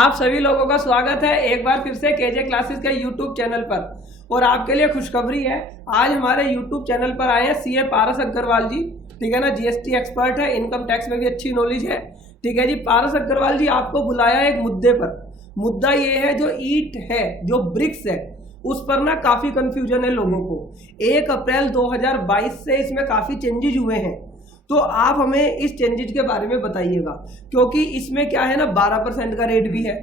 आप सभी लोगों का स्वागत है एक बार फिर से केजे क्लासेस के यूट्यूब चैनल पर। और आपके लिए खुशखबरी है, आज हमारे यूट्यूब चैनल पर आए हैं सीए पारस अग्रवाल जी। ठीक है ना, जीएसटी एक्सपर्ट है, इनकम टैक्स में भी अच्छी नॉलेज है। ठीक है जी, पारस अग्रवाल जी आपको बुलाया एक मुद्दे पर। मुद्दा ये है जो ईट है, जो ब्रिक्स है, उस पर ना काफी कंफ्यूजन है लोगों को। 1 अप्रैल 2022 से इसमें काफी चेंजेज हुए हैं, तो आप हमें इस चेंजेज के बारे में बताइएगा। क्योंकि इसमें क्या है ना, 12% का रेट भी है,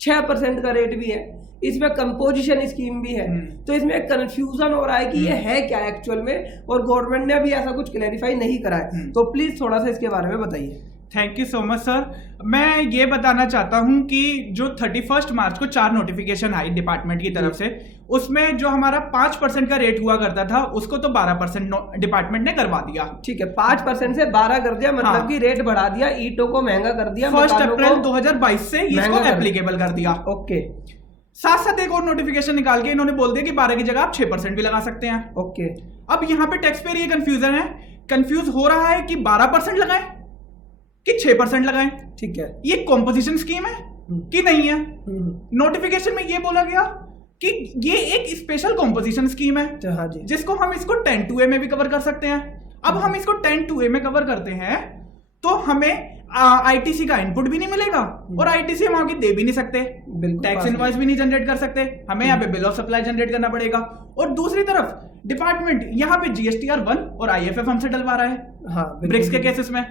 6% का रेट भी है, इसमें कंपोजिशन स्कीम भी है। तो इसमें कंफ्यूजन हो रहा है कि ये है क्या एक्चुअल में, और गवर्नमेंट ने अभी ऐसा कुछ क्लैरिफाई नहीं करा है। तो प्लीज थोड़ा सा इसके बारे में बताइए। Thank you so much sir. मैं ये बताना चाहता हूं कि जो 31 मार्च को 4 नोटिफिकेशन आई डिपार्टमेंट की तरफ से, उसमें जो हमारा 5% का रेट हुआ करता था उसको तो 12% डिपार्टमेंट ने करवा दिया। ठीक है, 5% से 12 कर दिया, मतलब हाँ। कि रेट बढ़ा दिया, ईटों को महंगा कर दिया। 1 अप्रैल 2022 से इसको एप्लीकेबल कर दिया। ओके, साथ साथ एक और नोटिफिकेशन निकाल के इन्होंने बोल दिया कि 12 की जगह आप 6% भी लगा सकते हैं। ओके, अब यहाँ पे टैक्स पेयर ये कंफ्यूज हो रहा है कि 12% लगाएं कि 6% लगाएं। ठीक है, ये कॉम्पोजिशन स्कीम है कि नहीं है। नोटिफिकेशन में ये बोला गया कि ये एक स्पेशल कॉम्पोजिशन स्कीम है, हाँ जी, जिसको हम इसको 10(2)A में भी कवर कर सकते हैं। अब हम इसको 10(2)A में कवर करते हैं तो हमें आईटीसी का इनपुट भी नहीं मिलेगा और आईटीसी हम आगे दे भी नहीं सकते, टैक्स इनवॉइस भी नहीं जनरेट कर सकते, हमें यहाँ पे बिल ऑफ सप्लाई जनरेट करना पड़ेगा। और दूसरी तरफ डिपार्टमेंट यहाँ पे जीएसटीआर 1 और आईएफएफ हमसे डलवा रहा है, हाँ, ब्रिक्स के केसेस में।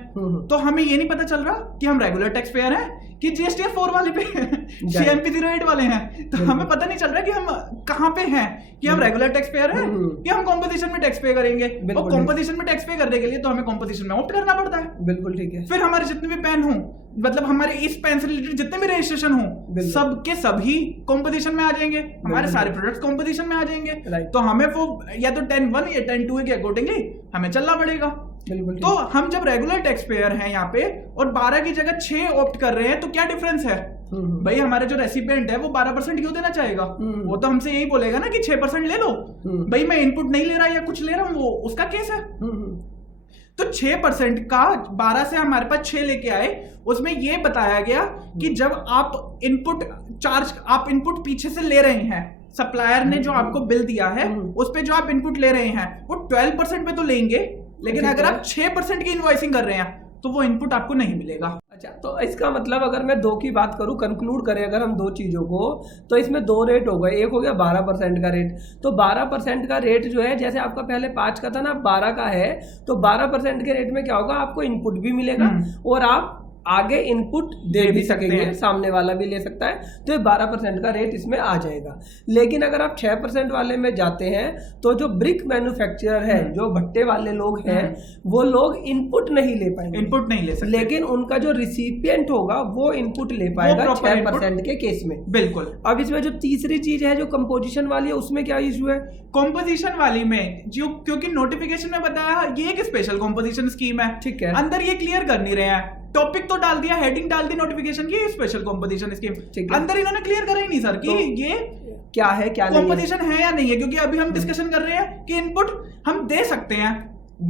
तो हमें ये नहीं पता चल रहा कि हम रेगुलर टैक्स पेयर हैं कि जीएसटीआर 4 वाले पे सीएमपी 08 वाले हैं। तो हमें पता नहीं चल रहा कि हम कहाँ पे हैं, कि हम रेगुलर टैक्स पेयर हैं कि हम कॉम्पोजिशन में टैक्स पे करेंगे। और कॉम्पोजिशन में टैक्स पे करने के लिए तो हमें कॉम्पोजिशन में ऑप्ट करना पड़ता है। बिल्कुल ठीक है। फिर हमारे जितने भी पैन हो, मतलब हमारे इस पैन से रिलेटेड जितने भी रजिस्ट्रेशन हो, सबके सभी कॉम्पोजिशन में आ जाएंगे, हमारे सारे प्रोडक्ट्स कॉम्पोजिशन में आ जाएंगे। तो हमें वो या तो 10(1) या 10(2) के अकॉर्डिंगली हमें चलना पड़ेगा। तो हम जब रेगुलर टैक्स पेयर हैं यहाँ पे और 12 की जगह 6 ऑप्ट कर रहे हैं, तो क्या डिफरेंस है भाई? हमारे जो रेसिपिएंट है वो 12% क्यों देना चाहेगा? वो तो हमसे यही बोलेगा ना कि 6% ले लो भाई, मैं इनपुट नहीं ले रहा या कुछ ले रहा हूँ, वो उसका केस है। तो 6% का 12 से हमारे पास 6 लेके आए, उसमें ये बताया गया कि जब आप इनपुट पीछे से ले रहे हैं, सप्लायर ने जो आपको बिल दिया है उस पे जो आप इनपुट ले रहे हैं वो 12% पे तो लेंगे, लेकिन अगर आप 6% की इनवॉइसिंग कर रहे हैं तो वो इनपुट आपको नहीं मिलेगा। अच्छा, तो इसका मतलब अगर मैं 2 की बात करूं, कंक्लूड करें अगर हम 2 चीजों को, तो इसमें 2 रेट हो गए। एक हो गया 12% का रेट। तो 12% का रेट जो है, जैसे आपका पहले 5 का था ना, 12 का है, तो 12% के रेट में क्या होगा, आपको इनपुट भी मिलेगा और आप आगे इनपुट दे भी सकेंगे, सामने वाला भी ले सकता है। तो ये 12% का रेट इसमें आ जाएगा। लेकिन अगर आप 6% वाले में जाते हैं तो जो ब्रिक मैन्युफैक्चरर है, जो भट्टे वाले लोग हैं, वो लोग इनपुट नहीं ले पाएंगे, इनपुट नहीं ले सकते, लेकिन उनका जो रिसिपिएंट होगा वो इनपुट ले पाएगा 6% के केस में। बिल्कुल। अब इसमें जो तीसरी चीज है जो कंपोजिशन वाली है, उसमें क्या इशू है? कंपोजिशन वाली में जो, क्योंकि नोटिफिकेशन में बताया ये एक स्पेशल कंपोजिशन स्कीम है, ठीक है, अंदर ये क्लियर कर नहीं रहे हैं। टॉपिक तो डाल दिया, हेडिंग डाल दी नोटिफिकेशन की स्पेशल कंपोजिशन स्कीम, अंदर इन्होंने क्लियर करा ही नहीं सर कि तो ये क्या है, क्या कंपोजिशन है या नहीं है। क्योंकि अभी हम डिस्कशन कर रहे हैं कि इनपुट हम दे सकते हैं,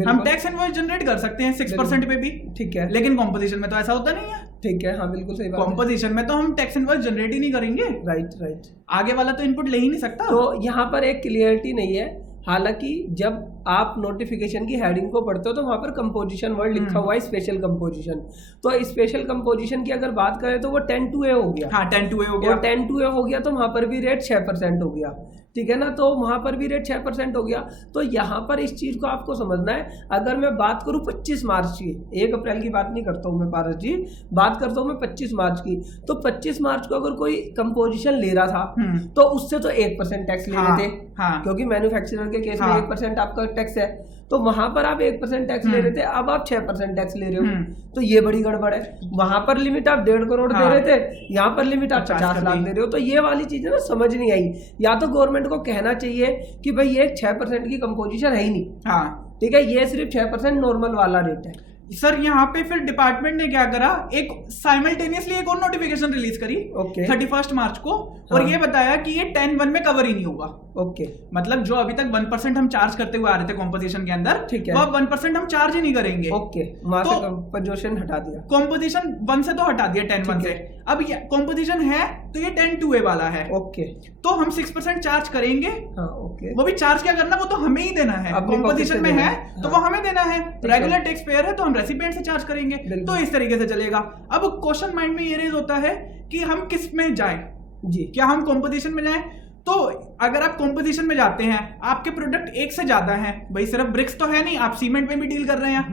हम टैक्स इनवॉइस जनरेट कर सकते हैं 6% पे भी, ठीक है, लेकिन कंपोजिशन में तो ऐसा होता नहीं है। ठीक है, हाँ बिल्कुल सही बात है। कंपोजिशन में तो हम टैक्स इनवॉइस जनरेट ही नहीं करेंगे। राइट। आगे वाला तो इनपुट ले ही नहीं सकता। तो यहाँ पर एक क्लियरिटी नहीं है। हालांकि जब आप नोटिफिकेशन की हेडिंग को पढ़ते हो तो वहां पर कंपोजिशन वर्ड लिखा हुआ है, स्पेशल कंपोजिशन। तो स्पेशल कंपोजिशन की अगर बात करें तो वो 10(2)A हो गया। हाँ, 10(2)A हो गया। 10(2)A हो गया तो वहां पर भी रेट 6% हो गया। ठीक है ना, तो वहां पर भी रेट 6% हो गया। तो यहाँ पर इस चीज को आपको समझना है। अगर मैं बात करूं 25 मार्च की, 1 अप्रैल की बात नहीं करता हूं मैं पारस जी, बात करता हूं मैं 25 मार्च की। तो 25 मार्च को अगर कोई कंपोजिशन ले रहा था तो उससे तो 1% टैक्स ले रहे थे, क्योंकि मैन्युफैक्चरर के केस में 1% आपका टैक्स है, तो वहां पर आप 1% टैक्स ले रहे थे, अब आप 6% टैक्स ले रहे हो। तो ये बड़ी गड़बड़ है। वहां पर लिमिट आप 1.5 करोड़ दे रहे थे, यहाँ पर लिमिट आप 50 लाख दे रहे हो। तो ये वाली चीजें ना समझ नहीं आई। या तो गवर्नमेंट को कहना चाहिए कि भाई ये 6% की कंपोजिशन है ही नहीं, हाँ ठीक है, ये सिर्फ 6% नॉर्मल वाला रेट है। सर यहाँ पे फिर डिपार्टमेंट ने क्या करा, एक साइमल्टेनियसली एक और नोटिफिकेशन रिलीज करी 31 मार्च को, और ये बताया कि ये 10(1) में कवर ही नहीं होगा। ओके, मतलब जो अभी तक 1% हम चार्ज करते हुए आ रहे थे कॉम्पोजिशन के अंदर, ठीक है, वो 1% हम चार्ज ही नहीं करेंगे। ओके, वहां से तो कंपोजिशन हटा दिया, कॉम्पोजिशन 1 से तो हटा दिया, 10-1 से। अब ये कॉम्पोजिशन है तो ये 10-2A वाला है। ओके, तो हम 6% चार्ज करेंगे। हाँ, ओके, वो भी चार्ज क्या करना, वो तो हमें ही देना है। कॉम्पोजिशन में है तो वो हमें देना है। रेगुलर टैक्स पेयर है तो हम रेसिपिएंट से चार्ज करेंगे। तो इस तरीके से चलेगा। अब क्वेश्चन माइंड में ये रेज होता है कि हम किस में जाएं जी, क्या हम कॉम्पोजिशन में जाएं? तो अगर आप कॉम्पोजिशन में जाते हैं, आपके प्रोडक्ट एक से ज्यादा हैं, भाई सिर्फ ब्रिक्स तो है नहीं, आप सीमेंट में भी डील कर रहे हैं,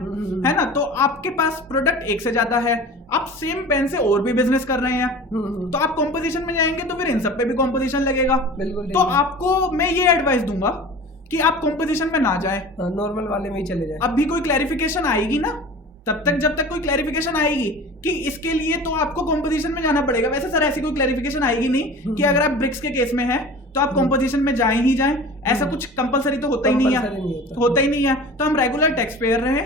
है ना, तो आपके पास प्रोडक्ट एक से ज्यादा है, आप सेम पेन से और भी बिजनेस कर रहे हैं, तो आप कॉम्पोजिशन में जाएंगे तो फिर इन सब पे भी कॉम्पोजिशन लगेगा। तो आपको मैं ये एडवाइस दूंगा कि आप कॉम्पोजिशन में ना जाए, नॉर्मल वाले में ही चले जाए। अब भी कोई क्लैरिफिकेशन आएगी ना, तब तक जब तक कोई क्लैरिफिकेशन आएगी कि इसके लिए तो आपको कॉम्पोजिशन में जाना पड़ेगा। वैसे सर ऐसी कोई क्लैरिफिकेशन आएगी नहीं कि अगर आप ब्रिक्स के केस में है तो आप कॉम्पोजिशन में जाएं ही जाएं, ऐसा कुछ कंपलसरी तो होता ही नहीं है, होता ही नहीं है। तो हम रेगुलर टैक्स पेयर रहे,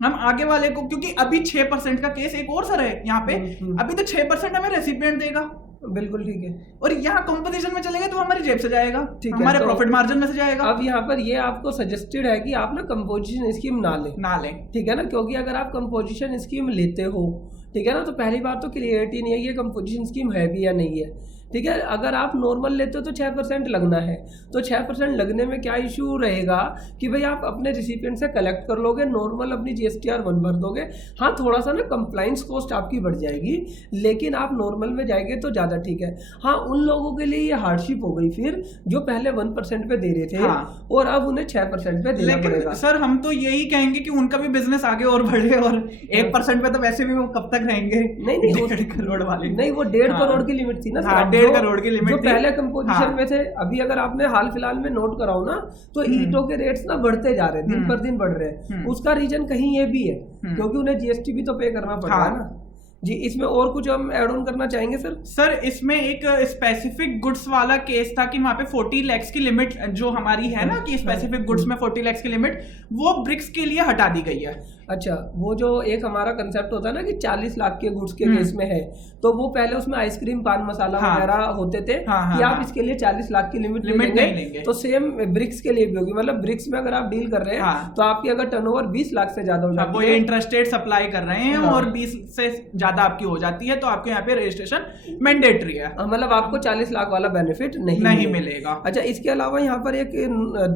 हम आगे वाले को, क्योंकि अभी 6% का केस एक और सर है यहाँ पे, अभी तो 6% हमें रेसिपिएंट देगा, बिल्कुल ठीक है, और यहाँ कंपोजिशन में चलेगा तो हमारी जेब से जाएगा, हमारे प्रॉफिट मार्जिन में से जाएगा। अब यहाँ पर ये आपको सजेस्टेड है कि आप ना कंपोजिशन स्कीम ना लें, ठीक है ना, क्योंकि अगर आप कंपोजिशन स्कीम लेते हो, ठीक है ना, तो पहली बात तो क्लियरिटी नहीं है ये कंपोजिशन स्कीम है भी या नहीं है, ठीक है। अगर आप नॉर्मल लेते हो तो 6% लगना है, तो 6% लगने में क्या इशू रहेगा कि भाई आप अपने रिसिपिएंट से कलेक्ट कर लोगे, नॉर्मल अपनी GSTR 1 भर दोगे, हाँ थोड़ा सा ना कंप्लाइंस कॉस्ट आपकी बढ़ जाएगी, लेकिन आप नॉर्मल में जाएंगे तो ज़्यादा ठीक है। हाँ, उन लोगों के लिए ये हार्डशिप हो गई फिर जो पहले 1% पे दे रहे थे, हाँ, और अब उन्हें 6% पे देना पड़ेगा। सर हम तो यही कहेंगे कि उनका भी बिजनेस आगे और बढ़े, और 1% पे तो वैसे भी वो कब तक रहेंगे। नहीं 1.5 करोड़ वाले नहीं, वो 1.5 करोड़ की लिमिट थी ना, 1.5 करोड़ की लिमिट जो पहले कंपोजिशन में थे। अभी अगर आपने हाल फिलहाल में नोट कराओ ना, तो ईंटों के रेट्स ना बढ़ते जा रहे हैं, दिन पर दिन बढ़ रहे हैं। उसका रीजन कहीं ये भी है क्योंकि उन्हें GST भी तो पे करना पड़ रहा है ना जी। इसमें और कुछ हम ऐड ऑन करना चाहेंगे सर? इसमें एक स्पेसिफिक गुड्स वाला केस था कि वहां पे 40 लाख की लिमिट जो हमारी है ना, कि स्पेसिफिक गुड्स में 40 लाख की लिमिट वो ब्रिक्स के लिए हटा दी गई है। अच्छा, वो जो एक हमारा कंसेप्ट होता है ना कि 40 लाख के गुड्स के केस में है, तो वो पहले उसमें आइसक्रीम, पान मसाला वगैरह होते थे कि आप इसके लिए 40 लाख की लिमिट नहीं लेंगे, तो सेम ब्रिक्स के लिए भी होगी। मतलब ब्रिक्स में अगर आप डील कर रहे हैं तो आपकी अगर टर्नओवर 20 लाख से ज्यादा हो जाती है, वो इंटरेस्टेड सप्लाई कर रहे हैं और 20 से ज्यादा आपकी हो जाती है, तो आपके यहाँ पे रजिस्ट्रेशन मैंडेटरी है, मतलब आपको 40 लाख वाला बेनिफिट नहीं मिलेगा। अच्छा, इसके अलावा यहाँ पर एक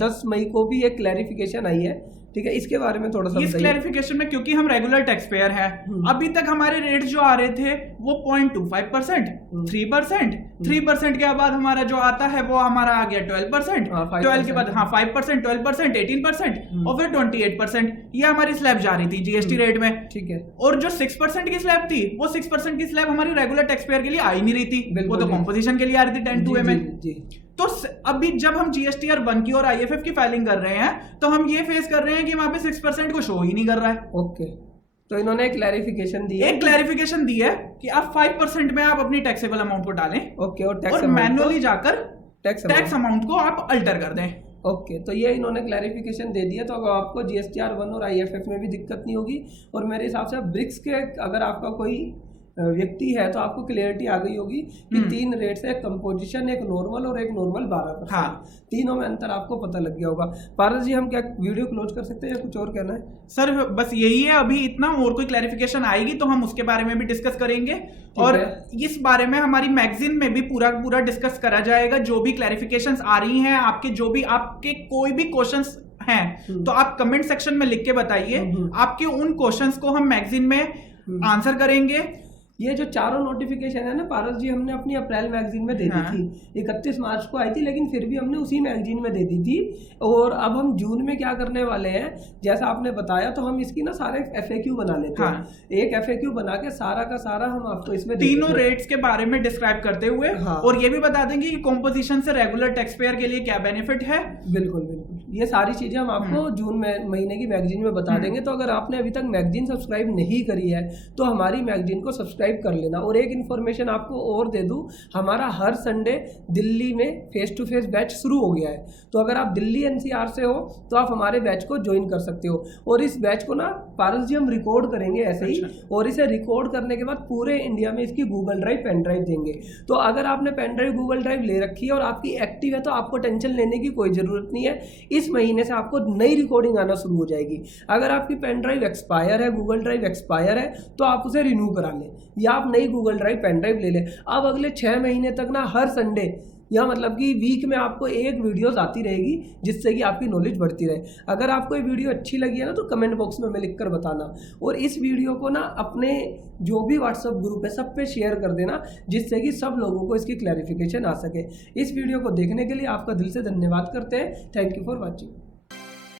10 मई को भी एक क्लैरिफिकेशन आई है, ठीक है, इसके बारे में थोड़ा सा इस क्लैरिफिकेशन में, क्योंकि हम रेगुलर टैक्स पेयर है, अभी तक हमारे रेट जो आ रहे थे वो 0.25%, 3%, 3% के बाद हमारा जो आता है वो हमारा आ गया 12%, 12 के बाद 5%, 12%, 18% और फिर 28%, ये हमारी स्लैब जा रही थी GST रेट में, ठीक है। और जो 6% की स्लैब थी, वो 6% की स्लैब हमारी रेगुलर टैक्स पेयर के लिए आ ही नहीं रही थी, वो तो कॉम्पोजिशन के लिए आ रही थी 10-2A में। तो अभी जब हम GSTR 1 की और IFF की फाइलिंग कर रहे हैं, तो हम ये फेस कर रहे हैं कि वहां पे 6% को शो ही नहीं कर रहा है। ओके, तो इन्होंने एक क्लैरिफिकेशन दी है कि आप 5% में आप अपनी टैक्सेबल अमाउंट को डालें, ओके, और मैन्युअली जाकर टैक्स अमाउंट को आप अल्टर कर दें। ओके, तो ये इन्होंने क्लैरिफिकेशन दे दिया, तो अब आपको GSTR 1 और IFF में भी दिक्कत नहीं होगी। और मेरे हिसाब से ब्रिक्स के अगर आपका कोई व्यक्ति है तो आपको क्लियरिटी आ गई होगी कि 3 रेट्स है, एक कंपोजिशन, एक नॉर्मल और एक नॉर्मल 12%। हाँ, तीनों में अंतर आपको पता लग गया होगा। पारस जी, हम क्या वीडियो क्लोज कर सकते हैं या कुछ और कहना है? सर बस यही है अभी इतना, और कोई क्लैरिफिकेशन आएगी तो हम उसके बारे में भी डिस्कस करेंगे, और इस बारे में हमारी मैगजीन में भी पूरा डिस्कस करा जाएगा। जो भी क्लैरिफिकेशंस आ रही हैं, आपके कोई भी क्वेश्चंस हैं तो आप कमेंट सेक्शन में लिख के बताइए, आपके उन क्वेश्चंस को हम मैगजीन में आंसर करेंगे। ये जो चारों नोटिफिकेशन है ना पारस जी, हमने अपनी अप्रैल मैगजीन में दे दी थी, 31 मार्च को आई थी, लेकिन फिर भी हमने उसी मैगजीन में दे दी थी। और अब हम जून में क्या करने वाले हैं, जैसा आपने बताया, तो हम इसकी ना सारे FAQ बना लेते हैं। एक FAQ बना के सारा का सारा हम आपको इसमें तीनों रेट्स के बारे में डिस्क्राइब करते हुए, और ये भी बता देंगे कि कॉम्पोजिशन से रेगुलर टैक्स पेयर के लिए क्या बेनिफिट है। बिल्कुल बिल्कुल। ये सारी चीज़ें हम आपको जून महीने की मैगजीन में बता देंगे। तो अगर आपने अभी तक मैगजीन सब्सक्राइब नहीं करी है तो हमारी मैगजीन को सब्सक्राइब कर लेना। और एक इन्फॉर्मेशन आपको और दे दूँ, हमारा हर संडे दिल्ली में फेस टू फेस बैच शुरू हो गया है। तो अगर आप दिल्ली NCR से हो तो आप हमारे बैच को ज्वाइन कर सकते हो। और इस बैच को ना पारस जी हम रिकॉर्ड करेंगे ऐसे ही, और इसे रिकॉर्ड करने के बाद पूरे इंडिया में इसकी गूगल ड्राइव पेन ड्राइव देंगे। तो अगर आपने पेन ड्राइव गूगल ड्राइव ले रखी है और आपकी एक्टिव है तो आपको टेंशन लेने की कोई ज़रूरत नहीं है। इस महीने से आपको नई रिकॉर्डिंग आना शुरू हो जाएगी। अगर आपकी पेन ड्राइव एक्सपायर है, गूगल ड्राइव एक्सपायर है, तो आप उसे रिन्यू करा लें या आप नई गूगल ड्राइव पेन ड्राइव ले लें। अब अगले 6 महीने तक ना हर संडे या मतलब कि वीक में आपको एक वीडियोस आती रहेगी जिससे कि आपकी नॉलेज बढ़ती रहे। अगर आपको ये वीडियो अच्छी लगी है ना तो कमेंट बॉक्स में हमें लिखकर बताना, और इस वीडियो को ना अपने जो भी व्हाट्सएप ग्रुप है सब पे शेयर कर देना जिससे कि सब लोगों को इसकी क्लैरिफिकेशन आ सके। इस वीडियो को देखने के लिए आपका दिल से धन्यवाद करते हैं। Thank you for watching.